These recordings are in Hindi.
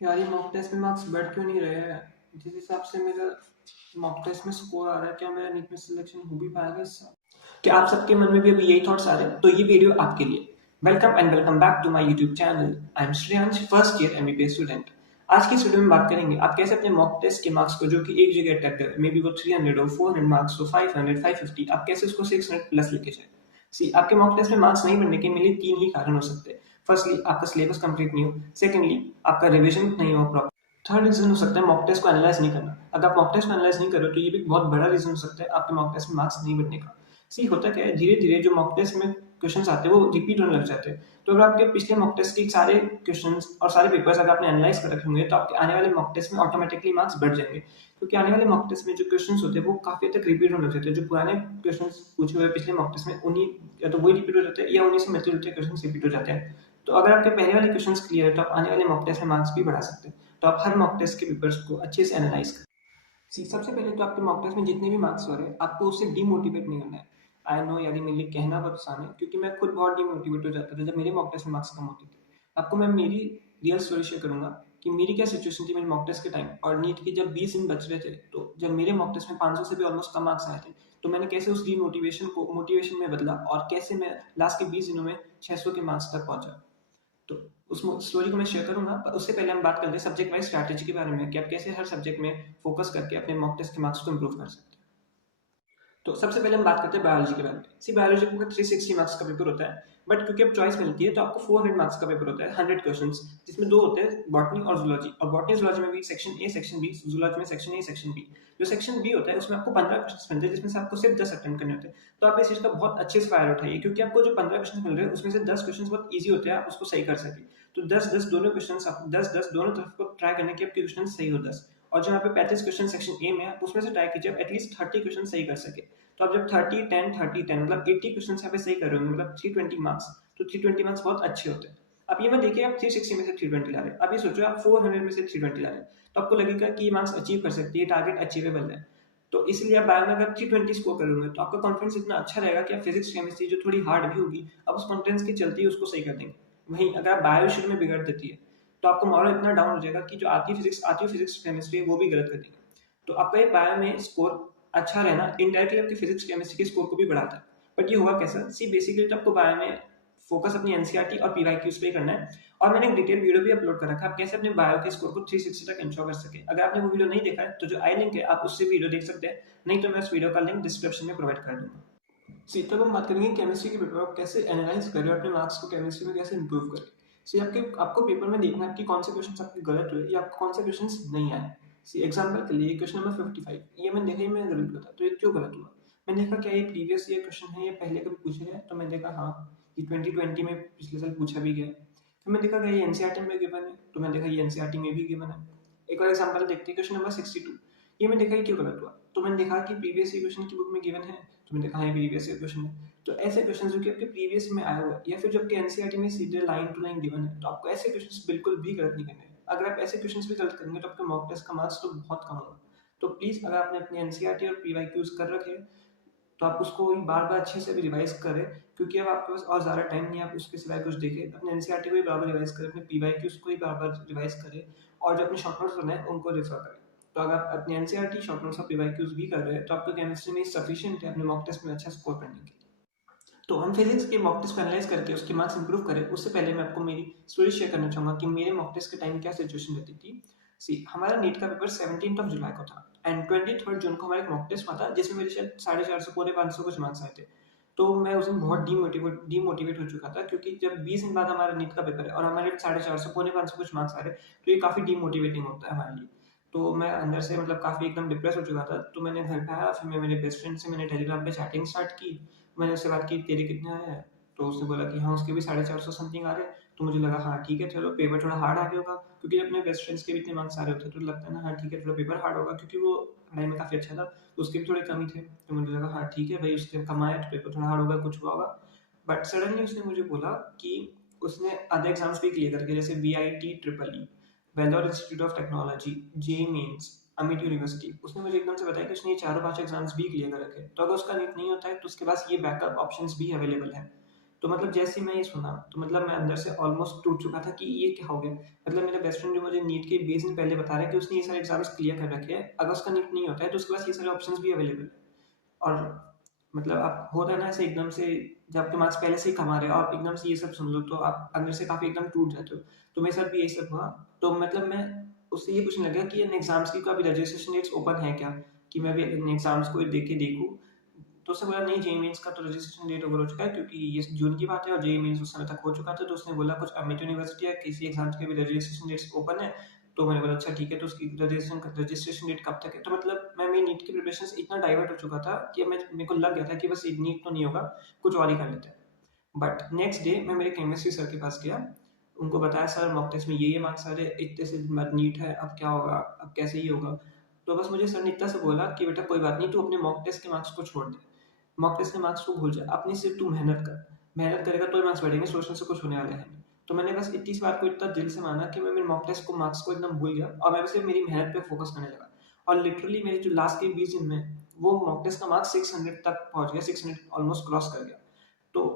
यार ये मॉक टेस्ट में मार्क्स बढ़ क्यों नहीं रहे हैं? जिस हिसाब से मेरा मॉक टेस्ट में स्कोर आ रहा है, क्या मेरा नीट में सिलेक्शन हो भी पाएगा इस साल? क्या आप सबके मन में भी अभी यही थॉट्स आ रहे हैं? तो ये वीडियो आपके लिए। Welcome and welcome back to my YouTube channel. I am Shreyansh, first year MBBS student. आज की इस वीडियो में बात करेंगे आप कैसे अपने मॉक टेस्ट के मार्क्स को, जो कि एक जगह अटैक कर, मे बी वो 300 हो, 400 मार्क्स हो, 500, 550, आप कैसे उसको 600 प्लस लेके जाए। सी, आपके मॉक टेस्ट में मार्क्स नहीं बढ़ने के मेरे 3 ही कारण हो सकते हैं। फर्स्टली, आपका सिलेबस कंप्लीट नहीं हो। सेकेंडली, आपका रिविजन नहीं हो प्रॉपर। थर्ड रीजन हो सकता है मॉक टेस्ट को एनालाइज नहीं करना। अगर आप मॉक टेस्ट को एनालाइज नहीं करो तो ये भी बहुत बड़ा रीजन हो सकता है आपके मॉक टेस्ट में मार्क्स नहीं बढ़ने का। सी, होता क्या है, धीरे धीरे जो मॉक टेस्ट में क्वेश्चंस आते हैं वो रिपीट होने लग जाते हैं। तो अगर आपके पिछले मॉक टेस्ट के सारे क्वेश्चंस और सारे पेपर्स अगर आपने एनालाइज कर रखे होंगे तो आपके आने वाले मॉक टेस्ट में ऑटोमेटिकली मार्क्स बढ़ जाएंगे, क्योंकि आने वाले मॉक टेस्ट में जो क्वेश्चंस होते हैं वो काफी हद तक रिपीट होने लग जाते हैं। जो पुराने क्वेश्चंस पूछे हुए पिछले मॉक टेस्ट में, उन्हीं या तो वही रिपीट हो जाते हैं या उन्हीं से मिलते जुलते क्वेश्चंस रिपीट हो जाते हैं। तो अगर आपके पहले वाले क्वेश्चंस क्लियर है तो आप आने वाले मॉक टेस्ट में मार्क्स भी बढ़ा सकते हैं। तो आप हर मॉक टेस्ट के पेपर्स को अच्छे से एनालाइज करें। सी, सबसे पहले तो आपके मॉक टेस्ट में जितने भी मार्क्स हो रहे हैं आपको उससे डीमोटिवेट नहीं होना है। आई नो यार, ये मेरे लिए कहना बहुत आसान है, क्योंकि मैं खुद बहुत डीमोटिवेट हो जाता था जब मेरे मॉक टेस्ट में मार्क्स कम होते थे। आपको मैं मेरी रियल स्टोरी शेयर करूंगा कि मेरी क्या सिचुएशन थी मेरे मॉक टेस्ट के टाइम, और नीट के जब 20 दिन बच रहे थे, तो जब मेरे मॉक टेस्ट में 500 से भी ऑलमोस्ट कम मार्क्स आए थे, तो मैंने कैसे उस डीमोटिवेशन को मोटिवेशन में बदला और कैसे मैं लास्ट के 20 दिनों में 600 के मार्क्स तक पहुंचा। तो उस स्टोरी को मैं शेयर करूंगा, पर उससे पहले हम बात करते हैं सब्जेक्ट वाइज स्ट्रैटेजी के बारे में कि आप कैसे हर सब्जेक्ट में फोकस करके अपने मॉक टेस्ट के मार्क्स को इंप्रूव कर सकते हैं। तो सबसे पहले हम बात करते हैं बायोलॉजी के बारे में। सी, बायोलॉजी का 360 मार्क्स का पेपर होता है, बट क्योंकि अब चॉइस मिलती है तो आपको 400 मार्क्स का पेपर होता है, 100 क्वेश्चंस, जिसमें दो होते हैं, बॉटनी और जूलॉजी। और बॉटनी जूलॉजी में भी section A section B, zoology में सेक्शन ए सेक्शन बी। जो सेक्शन बी होता है उसमें आपको 15 क्वेश्चन मिलते हैं, जिसमें से आपको सिर्फ 10 अटेम्प्ट करने होते हैं। तो आप इस चीज का बहुत अच्छे से फायदा उठाइए, क्योंकि आपको जो 15 क्वेश्चन मिल रहे हैं उसमें से 10 क्वेश्चन बहुत ईजी होते हैं, आप उसको सही कर सके। तो 10-10 दोनों क्वेश्चन, आप 10-10 दोनों तरफ को ट्राई करने के आपके क्वेश्चन सही हो 10। और जो यहाँ पे 35 क्वेश्चन सेक्शन ए में है उसमें से ट्राई कीजिए आप एटलीस्ट 30 क्वेश्चन सही कर सके। तो आप जब 30-10-30-10 मतलब 80 क्वेश्चन यहाँ पे सही कर रहे होंगे, मतलब 320 मार्क्स। तो 320 मार्क्स बहुत अच्छे होते हैं। आप ये मत देखिए आप 360 में से 320 ला रहे हैं, आप ये सोचो आप 400 में से 320 ला रहे हैं, तो आपको लगेगा कि ये मार्क्स अचीव कर सकती है, टारगेट अचीवेबल है। तो इसलिए आप बायो में अगर 320 स्कोर कर लोगे तो आपका कॉन्फिडेंस इतना अच्छा रहेगा कि आप फिजिक्स केमिस्ट्री जो थोड़ी हार्ड भी होगी, आप उस कॉन्फिडेंस के चलते ही उसको सही कर देंगे। वहीं अगर आप बायो शुरू में बिगड़ देती है तो आपका मॉरल इतना डाउन हो जाएगा कि जो आती फिजिक्स केमिस्ट्री वो भी गलत कर देगी। तो आपका ये बायो में स्कोर अच्छा रहना इनडायरेक्टली आपकी फिजिक्स केमिस्ट्री के स्कोर को भी बढ़ाता है। बट ये होगा कैसा? सी, बेसिकली तो आपको बायो में फोकस अपनी एनसीईआरटी और पीवाईक्यूज पे करना है। और मैंने एक डिटेल वीडियो भी अपलोड कर रखा है आप कैसे अपने बायो के स्कोर को 360 तक इंश्योर कर सके। अगर आपने वो वीडियो नहीं देखा है तो जो आई लिंक है आप उससे वीडियो देख सकते हैं, नहीं तो मैं उस वीडियो का लिंक डिस्क्रिप्शन में प्रोवाइड कर दूंगा। सी, तब हम बात करेंगे केमिस्ट्री के पेपर आप कैसे एनालाइज करें और अपने मार्क्स को केमिस्ट्री में कैसे इंप्रूव करें। सी, आपको पेपर में देखना है कि कौन से क्वेश्चन आपके गलत हुए या आपको कौन से क्वेश्चन नहीं आए। सी, एग्जाम्पल के लिए क्वेश्चन नंबर 55, ये मैंने देखा, मैं गलत हुआ था, तो ये क्यों गलत हुआ? मैंने देखा क्या ये प्रीवियस ईयर क्वेश्चन है, ये पहले कभी पूछे गए? तो मैंने देखा हाँ, ये 2020 में पिछले साल पूछा भी गया। फिर मैं देखा ये एनसीईआरटी में गिवन है, तो मैंने देखा ये एनसीईआरटी में भी गिवन है। एक और एग्जाम्पल देखते हैं, क्वेश्चन नंबर 62, ये मैंने देखा ये क्यों गलत हुआ? तो मैंने देखा कि प्रीवियस ईयर क्वेश्चन की बुक में गिवन है, तो मैंने देखा हाँ ये प्रीवियस ईयर क्वेश्चन है। तो ऐसे क्वेश्चन जो कि आपके प्रीवियस में आया हुआ है या फिर जो आपके एनसीईआरटी में सीधे लाइन टू लाइन गिवन है, तो आपको ऐसे क्वेश्चंस बिल्कुल भी गलत नहीं करने हैं। अगर आप ऐसे क्वेश्चंस भी गलत करेंगे तो आपके मॉक टेस्ट का मार्क्स तो बहुत कम होगा। तो प्लीज, अगर आपने अपने एनसीईआरटी और पीवाईक्यूज कर रखे हैं तो आप उसको बार बार अच्छे से भी रिवाइज करें, क्योंकि अब आपके पास और ज़्यादा टाइम नहीं है आप उसके सिवाय कुछ देखें। अपने एनसीईआरटी को भी बार बार रिवाइज करें, अपने पीवाईक्यूज को भी बार बार रिवाइज करें, और जो अपने शॉर्ट नोट्स बनाए उनको रेफर करें। तो अगर आप अपने एनसीईआरटी शॉर्ट नोट्स और पीवाईक्यूज भी कर रहे हैं तो आपको केमिस्ट्री में सफिशिएंट है अपने मॉक टेस्ट में अच्छा स्कोर करने के लिए। तो हम फिजिक्स के मॉक टेस्ट को एनालाइज करके उसके मार्क्स इंप्रूव करें, उससे पहले मैं आपको मेरी स्टोरी शेयर करना चाहूंगा कि मेरे मॉक टेस्ट के टाइम क्या सिचुएशन रहती थी। सी, हमारा नीट का पेपर 17 जुलाई को था एंड 23 जून को हमारा एक मॉक टेस्ट हुआ था, जिसमें मेरे शायद 450 पौने 500 कुछ मार्क्स आए थे। तो मैं उस दिन बहुत डीमोटिवेट हो चुका था, क्योंकि जब 20 दिन बाद हमारा नीट का पेपर है और हमारे 450 पौने 500 कुछ मार्क्स आ रहे, तो ये काफी डीमोटिवेटिंग होता है हमारे लिए। तो मैं अंदर से मतलब काफी एकदम डिप्रेस हो चुका था। तो मैंने घर पे आया, फिर मैं मेरे बेस्ट फ्रेंड से मैंने टेलीग्राम पे चैटिंग स्टार्ट की। मैंने उससे बात की तेरे कितने आए हैं, तो उसने बोला कि हाँ उसके भी 450 समथिंग आ रहे हैं। तो मुझे लगा हाँ ठीक है, चलो पेपर थोड़ा हार्ड आ गया होगा, क्योंकि अपने बेस्ट फ्रेंड्स के भी इतने मार्क्स आ रहे होते तो लगता है ना हाँ ठीक है थोड़ा पेपर हार्ड होगा, क्योंकि वो पढ़ाई में काफ़ी अच्छा था, तो उसके भी थोड़े कम ही थे। तो मुझे लगा हाँ ठीक है भाई, उसने कमाया तो पेपर थोड़ा हार्ड होगा, कुछ हुआ होगा। बट सडनली उसने मुझे बोला कि उसने अदर एग्जाम्स भी क्लियर करके, जैसे VIT, Vellore Institute of Technology, JEE mains, Amity University, उसने मुझे एकदम से बताया कि उसने ये चारों पांच एग्जाम्स भी क्लियर कर रखे। तो अगर उसका नीट नहीं होता है तो उसके पास ये बैकअप ऑप्शंस भी अवेलेबल है। तो मतलब जैसे ही मैं ये सुना, तो मतलब मैं अंदर से ऑलमोस्ट टूट चुका था कि ये क्या हो गया? मतलब मेरा बेस्ट फ्रेंड जो मुझे नीट के बेस दिन पहले बता रहा है कि उसने ये सारे एग्ज़ाम्स क्लियर कर रखे हैं। अगर उसका नीट नहीं होता है, तो उसके पास ये सारे ऑप्शंस भी अवेलेबल है। और मतलब आप होता है ना ऐसे एकदम से, जब आपके मार्क्स पहले से ही कम आ रहे हो, आप एकदम से ये सब सुन लो, तो आप अंदर से काफ़ी एकदम टूट जाते हो। तो मेरे साथ भी यही सब हुआ। तो मतलब मैं उससे ये पूछने लगा कि इन एग्ज़ाम्स की कोई अभी रजिस्ट्रेशन डेट्स ओपन है क्या? कि मैं भी इन एग्ज़ाम्स को देके देखूँ। तो उसने बोला नहीं, जेईई मेंस का तो रजिस्ट्रेशन डेट ओवर हो चुका है, क्योंकि ये जून की बात है और जेईई मेंस उस समय तक हो चुका था। तो उसने बोला कुछ अमित यूनिवर्सिटी या किसी एग्जाम्स के भी रजिस्ट्रेशन डेट्स ओपन है। तो मैंने बोला अच्छा ठीक है, तो उसकी रजिस्ट्रेशन डेट कब तक है? तो मतलब मैं मेरी नीट की प्रिपरेशन से इतना डाइवर्ट हो चुका था कि मेरे को लग गया था कि बस नीट तो नहीं होगा, कुछ और ही कर लेते हैं। बट नेक्स्ट डे मैं मेरे केमिस्ट्री सर के पास गया, उनको बताया सर मॉक टेस्ट में ये मार्क्स आ रहे, इतने से नीट है, अब क्या होगा, अब कैसे ही होगा? तो बस मुझे सर ने इतना से बोला कि बेटा कोई बात नहीं, तू अपने मॉक टेस्ट के मार्क्स को छोड़ दे, मॉक टेस्ट के मार्क्स को भूल जा, अपनी सिर्फ तू मेहनत कर, मेहनत करेगा तो ही मार्क्स बढ़ेंगे, सोचने से कुछ होने वाला है नहीं। तो मैंने बस इतनी सी बात को इतना दिल से माना कि मैं मेरे मॉक टेस्ट को मार्क्स को एकदम भूल गया और मैं सिर्फ मेरी मेहनत पे फोकस करने लगा। और लिटरली मेरे जो लास्ट के 20 दिन में वो मॉक टेस्ट का मार्क्स 600 तक पहुंच गया, 600 ऑलमोस्ट क्रॉस कर गया। तो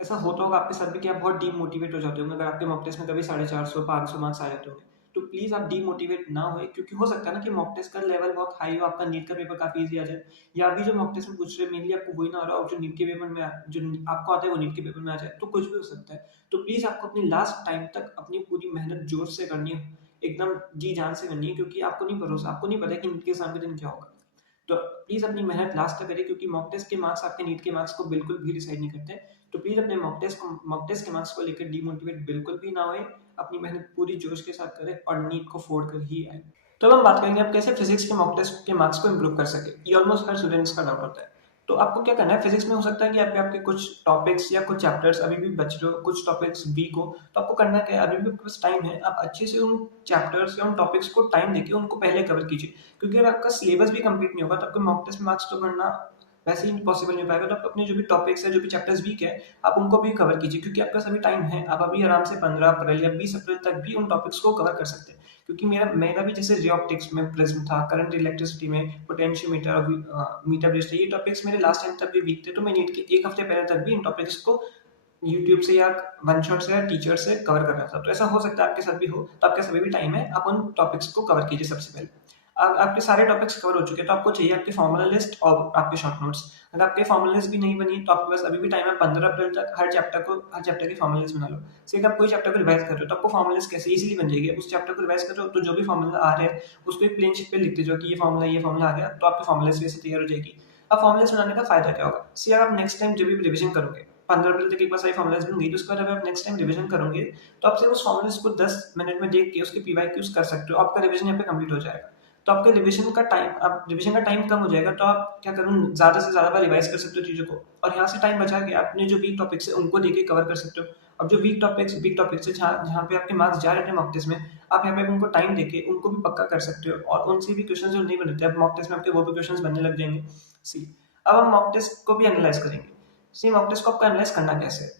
ऐसा होता होगा आपके साथ भी कि आप बहुत डीमोटिवेट हो जाते होंगे अगर आपके मॉक टेस्ट में कभी 450 500 मार्क्स आ जाते होंगे। तो प्लीज आप डीमोटिवेट ना होए, क्योंकि हो सकता है ना कि मॉक टेस्ट का लेवल बहुत हाई हो, आपका नीट का पेपर काफी इजी आ जाए, या अभी जो मॉक टेस्ट में पूछ रहे मेनली आपको वही ना आ रहा हो जो नीट के पेपर में जो आपको आता है वो नीट के पेपर में आ जाए, तो कुछ भी हो सकता है। तो प्लीज आपको अपनी लास्ट टाइम तक अपनी पूरी मेहनत जोर से करनी है, एकदम जी जान से करनी है, क्योंकि आपको नहीं भरोसा, आपको नहीं पता कि नीट के एग्जाम के दिन क्या होगा। तो प्लीज अपनी मेहनत लास्ट तक करिए, क्योंकि मॉक टेस्ट के मार्क्स आपके नीट के मार्क्स को बिल्कुल भी डिसाइड नहीं करते। तो प्लीज अपने मॉक टेस्ट के मार्क्स को लेकर डीमोटिवेट बिल्कुल भी ना होए, अपनी मेहनत पूरी जोश के साथ करें और नीट को फोड़ कर ही आए। तो अब हम बात करेंगे आप कैसे फिजिक्स के मॉक टेस्ट के मार्क्स को इम्प्रूव कर सके। ये ऑलमोस्ट हर स्टूडेंट्स का डाउट होता है। तो आपको क्या करना है, फिजिक्स में हो सकता है कि आपके कुछ टॉपिक्स या कुछ चैप्टर्स अभी भी बच रहे हो, कुछ टॉपिक्स वीक हो, तो आपको करना क्या है, अभी भी आपके पास टाइम है, आप अच्छे से उन चैप्टर्स या उन टॉपिक्स को टाइम देके उनको पहले कवर कीजिए। क्योंकि अगर आपका सिलेबस भी कंप्लीट नहीं होगा तो आपके मॉक टेस्ट में मार्क्स तो बढ़ना वैसे ही पॉसिबल नहीं हो पाएगा। तो आप अपने जो भी टॉपिक्स है, जो भी चैप्टर्स वीक है, आप उनको भी कवर कीजिए, क्योंकि आपका सभी टाइम है, आप अभी आराम से 15 अप्रैल या 20 अप्रैल तक भी उन टॉपिक्स को कवर कर सकते हैं। क्योंकि मेरा मेरा भी जैसे रे ऑप्टिक्स में प्रिज्म था, करंट इलेक्ट्रिसिटी में पोटेंशियोमीटर और मीटर बेस्ड, ये टॉपिक्स मेरे लास्ट टाइम तक भी वीक थे, तो मैं नीट के एक हफ्ते पहले तक भी इन टॉपिक्स को यूट्यूब से या वन शॉट से या टीचर से कवर कर रहा था। तो ऐसा हो सकता है आपके साथ भी हो, तो आपके सभी भी टाइम है, आप उन टॉपिक्स को कवर कीजिए सबसे पहले। आपके सारे टॉपिक्स कवर हो चुके हैं, तो आपको चाहिए आपकी फॉर्मूला लिस्ट और आपके शॉर्ट नोट्स। अगर आपके फॉर्मूला लिस्ट भी नहीं बनी तो आपके पास अभी भी टाइम है, 15 अप्रैल तक हर चैप्टर की फॉर्मूला लिस्ट बना लो। से अगर आप कोई चैप्टर को रिवाइज कर रहे हो तो आपको फॉर्मूला लिस्ट कैसे इजीली बन जाएगी, उस चैप्टर को रिवाइज कर रहे हो तो जो भी फॉर्मूला आ रहे हैं उसको एक प्लेन शीट पे लिखते जाओ कि ये फॉर्मूला आ गया, तो आपकी फॉर्मूला लिस्ट वैसे तैयार हो जाएगी। अब फॉर्मूला लिस्ट बनाने का फायदा क्या होगा, सी अगर आप नेक्स्ट टाइम जब भी रिविजन करोगे, 15 अप्रैल तक एक बार सारी फॉर्मूलाज बन गई, तो उसके बाद अगर आप नेक्स्ट टाइम रिविजन करोगे तो आप सिर्फ उस फॉर्मूलाज को 10 मिनट में देख के उसके पीवाईक्यूज कर सकते हो, आपका रिविजन यहाँ पे कंप्लीट हो जाएगा। तो आपके रिविजन का टाइम कम हो जाएगा, तो आप क्या करो, ज्यादा से ज्यादा बार रिवाइज कर सकते हो चीजों को, और यहाँ से टाइम बचा के अपने जो वीक टॉपिक्स है उनको देके कवर कर सकते हो। अब जो वीक टॉपिक्स है जहाँ जहाँ पे आपके मार्क्स जा रहे थे मॉक टेस्ट में, आप यहाँ पे उनको टाइम देके उनको भी पक्का कर सकते हो, और उनसे भी क्वेश्चन जो नहीं बने थे अब मॉक टेस्ट में आपके वो भी क्वेश्चन बनने लग जाएंगे। सी अब हम मॉक टेस्ट को भी एनालाइज करेंगे। सी मॉक टेस्ट को आपको एनालाइज करना कैसे है,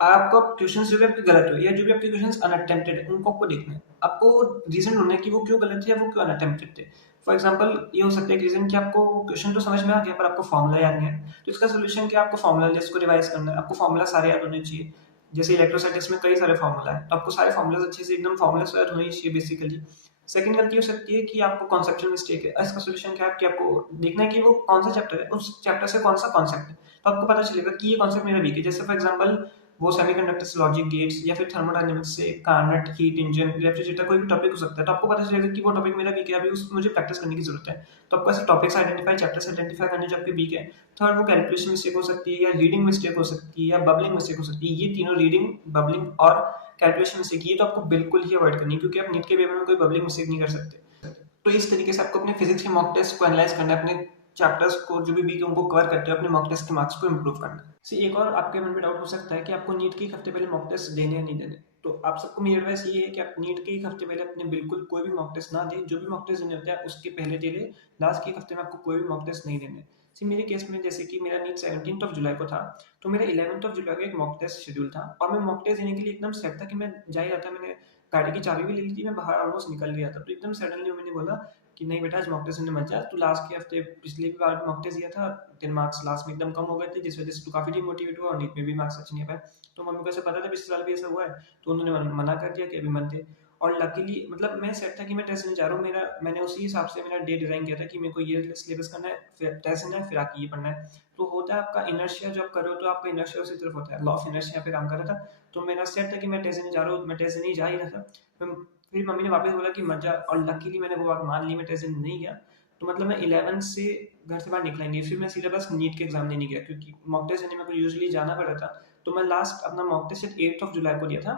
आपको क्वेश्चंस जो भी आपके गलत हुए या जो भी आपके क्वेश्चंस अनअटेम्प्टेड है उनको आपको देखना है, आपको रीजन ढूंढना है कि वो क्यों गलत थे या वो क्यों अनअटेम्प्टेड थे। फॉर एग्जांपल ये हो सकता है कि रीजन कि आपको क्वेश्चन तो समझ में आ गया पर आपको फॉर्मूला याद नहीं है, तो इसका सोल्यूशन क्या, आपको फॉर्मूला लिस्ट को रिवाइज करना है, आपको फॉर्मूला सारे याद होने चाहिए। जैसे इलेक्ट्रोस्टैटिक्स में कई सारे फॉर्मूला है, तो आपको सारे फॉर्मूलाज अच्छे से एकदम फॉर्मूला याद होने चाहिए बेसिकली। सेकंड गलती हो सकती है कि आपको कॉन्सेप्चुअल मिस्टेक है, इसका सोल्यूशन क्या है कि आपको देखना है कि वो कौन सा चैप्टर है, उस चैप्टर से कौन सा कॉन्सेप्ट है, तो आपको पता चलेगा कि ये कॉन्सेप्ट मेरा वीक है। जैसे फॉर एग्जांपल वो सेमीकंडक्टर्स, लॉजिक गेट्स या फिर थर्मोडायनामिक्स से कार्नट, हीट इंजन, रेफ्रिजरेटर कोई भी टॉपिक हो सकता है, तो आपको पता चलेगा कि वो टॉपिक मेरा वीक है, अभी उसमें मुझे प्रैक्टिस करने की जरूरत है। तो आपको ऐसे टॉपिक्स आइडेंटिफाई, चैप्टर्स आइडेंटिफाई करने जो आपके वीक है। थर्ड, वो कैलकुलेशन मिस्टेक हो सकती है या रीडिंग मिस्टेक हो सकती है या बबलिंग मिस्टेक हो सकती है, ये तीनों रीडिंग, बबलिंग और कैलकुलेशन मिस्टेक, ये तो आपको बिल्कुल ही अवॉइड करनी है, क्योंकि आप नीट के पेपर में कोई बबलिंग मिस्टेक नहीं कर सकते। तो इस तरीके से आपको अपने फिजिक्स के मॉक टेस्ट को एनालाइज करना है, अपने चैप्टर्स को जो भी वीक है उनको कवर करते हुए अपने मॉक टेस्ट के मार्क्स को इंप्रूव करना है। सी एक और आपके मन में डाउट हो सकता है कि आपको नीट के एक हफ्ते पहले मॉक टेस्ट देने या नहीं देने। तो आप सबको मेरी एडवाइस ये है कि आप नीट के एक हफ्ते पहले अपने बिल्कुल कोई भी मॉक टेस्ट ना दें, जो भी मॉक टेस्ट देने होता है उसके पहले दे ले, लास्ट के एक हफ्ते में आपको कोई भी मॉक टेस्ट नहीं देने। सी मेरे केस में जैसे कि मेरा नीट 17 जुलाई को था, तो मेरा 11 जुलाई को एक मॉक टेस्ट शेड्यूल था, और मैं मॉक टेस्ट देने के लिए एकदम सेट था कि मैं जा ही रहा था, मैंने गाड़ी की चाबी भी ले ली थी, मैं बाहर ऑलमोस्ट निकल गया था, तो एकदम सडनली मैंने बोला कि नहीं बेटा आज मॉक टेस्ट देने मत जा, तू लास्ट के हफ्ते पिछले भी बार मॉक टेस्ट दिया था, तेरे मार्क्स लास्ट में एकदम कम हो गए थे जिस वजह से तू काफ़ी डिमोटिवेट हुआ और नीट में भी मार्क्स अच्छे नहीं आ पाए। तो मम्मी को ऐसा पता था पिछले साल भी ऐसा हुआ है, तो उन्होंने मना कर दिया कि अभी मत दे। और लकीली मतलब मैं सेट था कि मैं टेस्ट देने जा रहा हूँ, मैंने उसी हिसाब से मेरा डे डिज़ाइन किया था कि मेरे को ये सिलेबस करना है, फिर टेस्ट देना है, फिर आके ये पढ़ना है। तो होता है आपका इनर्शिया, जब करो तो आपका इनर्शिया उसी तरफ होता है, लॉ ऑफ इनर्शिया पे काम कर रहा था। तो मेरा सेट था कि मैं टेस्ट देने जा रहा हूँ, मैं टेस्ट देने ही जा ही रहा था। फिर मम्मी ने वापस बोला कि मत जा, और लकीली मैंने वो बात मान ली, मैं टेस्ट देने नहीं गया। तो मतलब मैं 11 से घर से बाहर निकला ही नहीं, फिर मैं सीधा बस नीट के एग्जाम देने गया, क्योंकि मॉक टेस्ट देने में को यूजुअली जाना पड़ा था। तो मैं लास्ट अपना मॉक टेस्ट 8 ऑफ जुलाई को दिया था,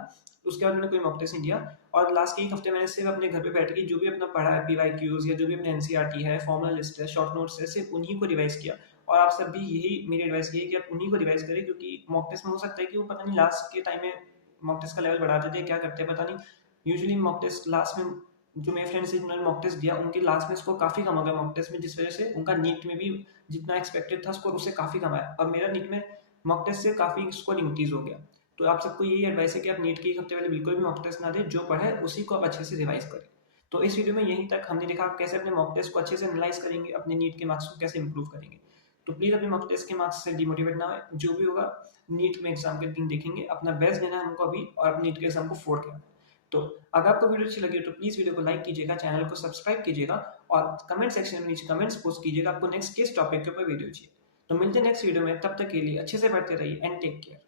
उसके बाद मैंने कोई मॉक टेस्ट नहीं दिया। और लास्ट के एक हफ्ते मैंने सिर्फ अपने घर पे बैठ के जो भी अपना पढ़ा है, पीवाईक्यूज या जो भी अपने एनसीईआरटी है, फॉर्मुला लिस्ट है, शॉर्ट नोट्स है, सिर्फ उन्हीं को रिवाइज किया। और आप सब भी यही मेरी एडवाइस ये है कि आप उन्हीं को रिवाइज करें, क्योंकि मॉक टेस्ट में हो सकता है कि वो पता नहीं लास्ट के टाइम में मॉक टेस्ट का लेवल बढ़ा देते हैं, क्या करते हैं पता नहीं। यूजुअली मॉक टेस्ट लास्ट में, जो मेरे फ्रेंड्स हैं जिन्होंने मॉक टेस्ट दिया, उनके लास्ट में स्कोर काफ़ी कम हो गया मॉक टेस्ट में, जिस वजह से उनका नीट में भी जितना एक्सपेक्टेड था स्कोर उससे काफ़ी कम आया। और मेरा नीट में मॉक टेस्ट से काफ़ी स्कोर इंक्रीज हो गया। तो आप सबको यही एडवाइस है कि आप नीट के एक हफ्ते पहले बिल्कुल भी मॉक टेस्ट ना दें, जो पढ़ा है उसी को आप अच्छे से रिवाइज करें। तो इस वीडियो में यहीं तक हमने देखा आप कैसे अपने मॉक टेस्ट को अच्छे से एनालाइज करेंगे, अपने नीट के मार्क्स को कैसे इंप्रूव करेंगे। तो प्लीज़ अपने मॉक टेस्ट के मार्क्स से डिमोटिवेट ना हो, जो भी होगा नीट में एग्जाम के दिन देखेंगे, अपना बेस्ट देना है हमको अभी, और अपने नीट के एग्जाम को फोड़ के आना है। तो अगर आपको वीडियो अच्छी लगी तो प्लीज़ वीडियो को लाइक कीजिएगा, चैनल को सब्सक्राइब कीजिएगा, और कमेंट सेक्शन में नीचे कमेंट्स पोस्ट कीजिएगा आपको नेक्स्ट किस टॉपिक के ऊपर वीडियो चाहिए। तो मिलते हैं नेक्स्ट वीडियो में, तब तक के लिए अच्छे से पढ़ते रहिए एंड टेक केयर।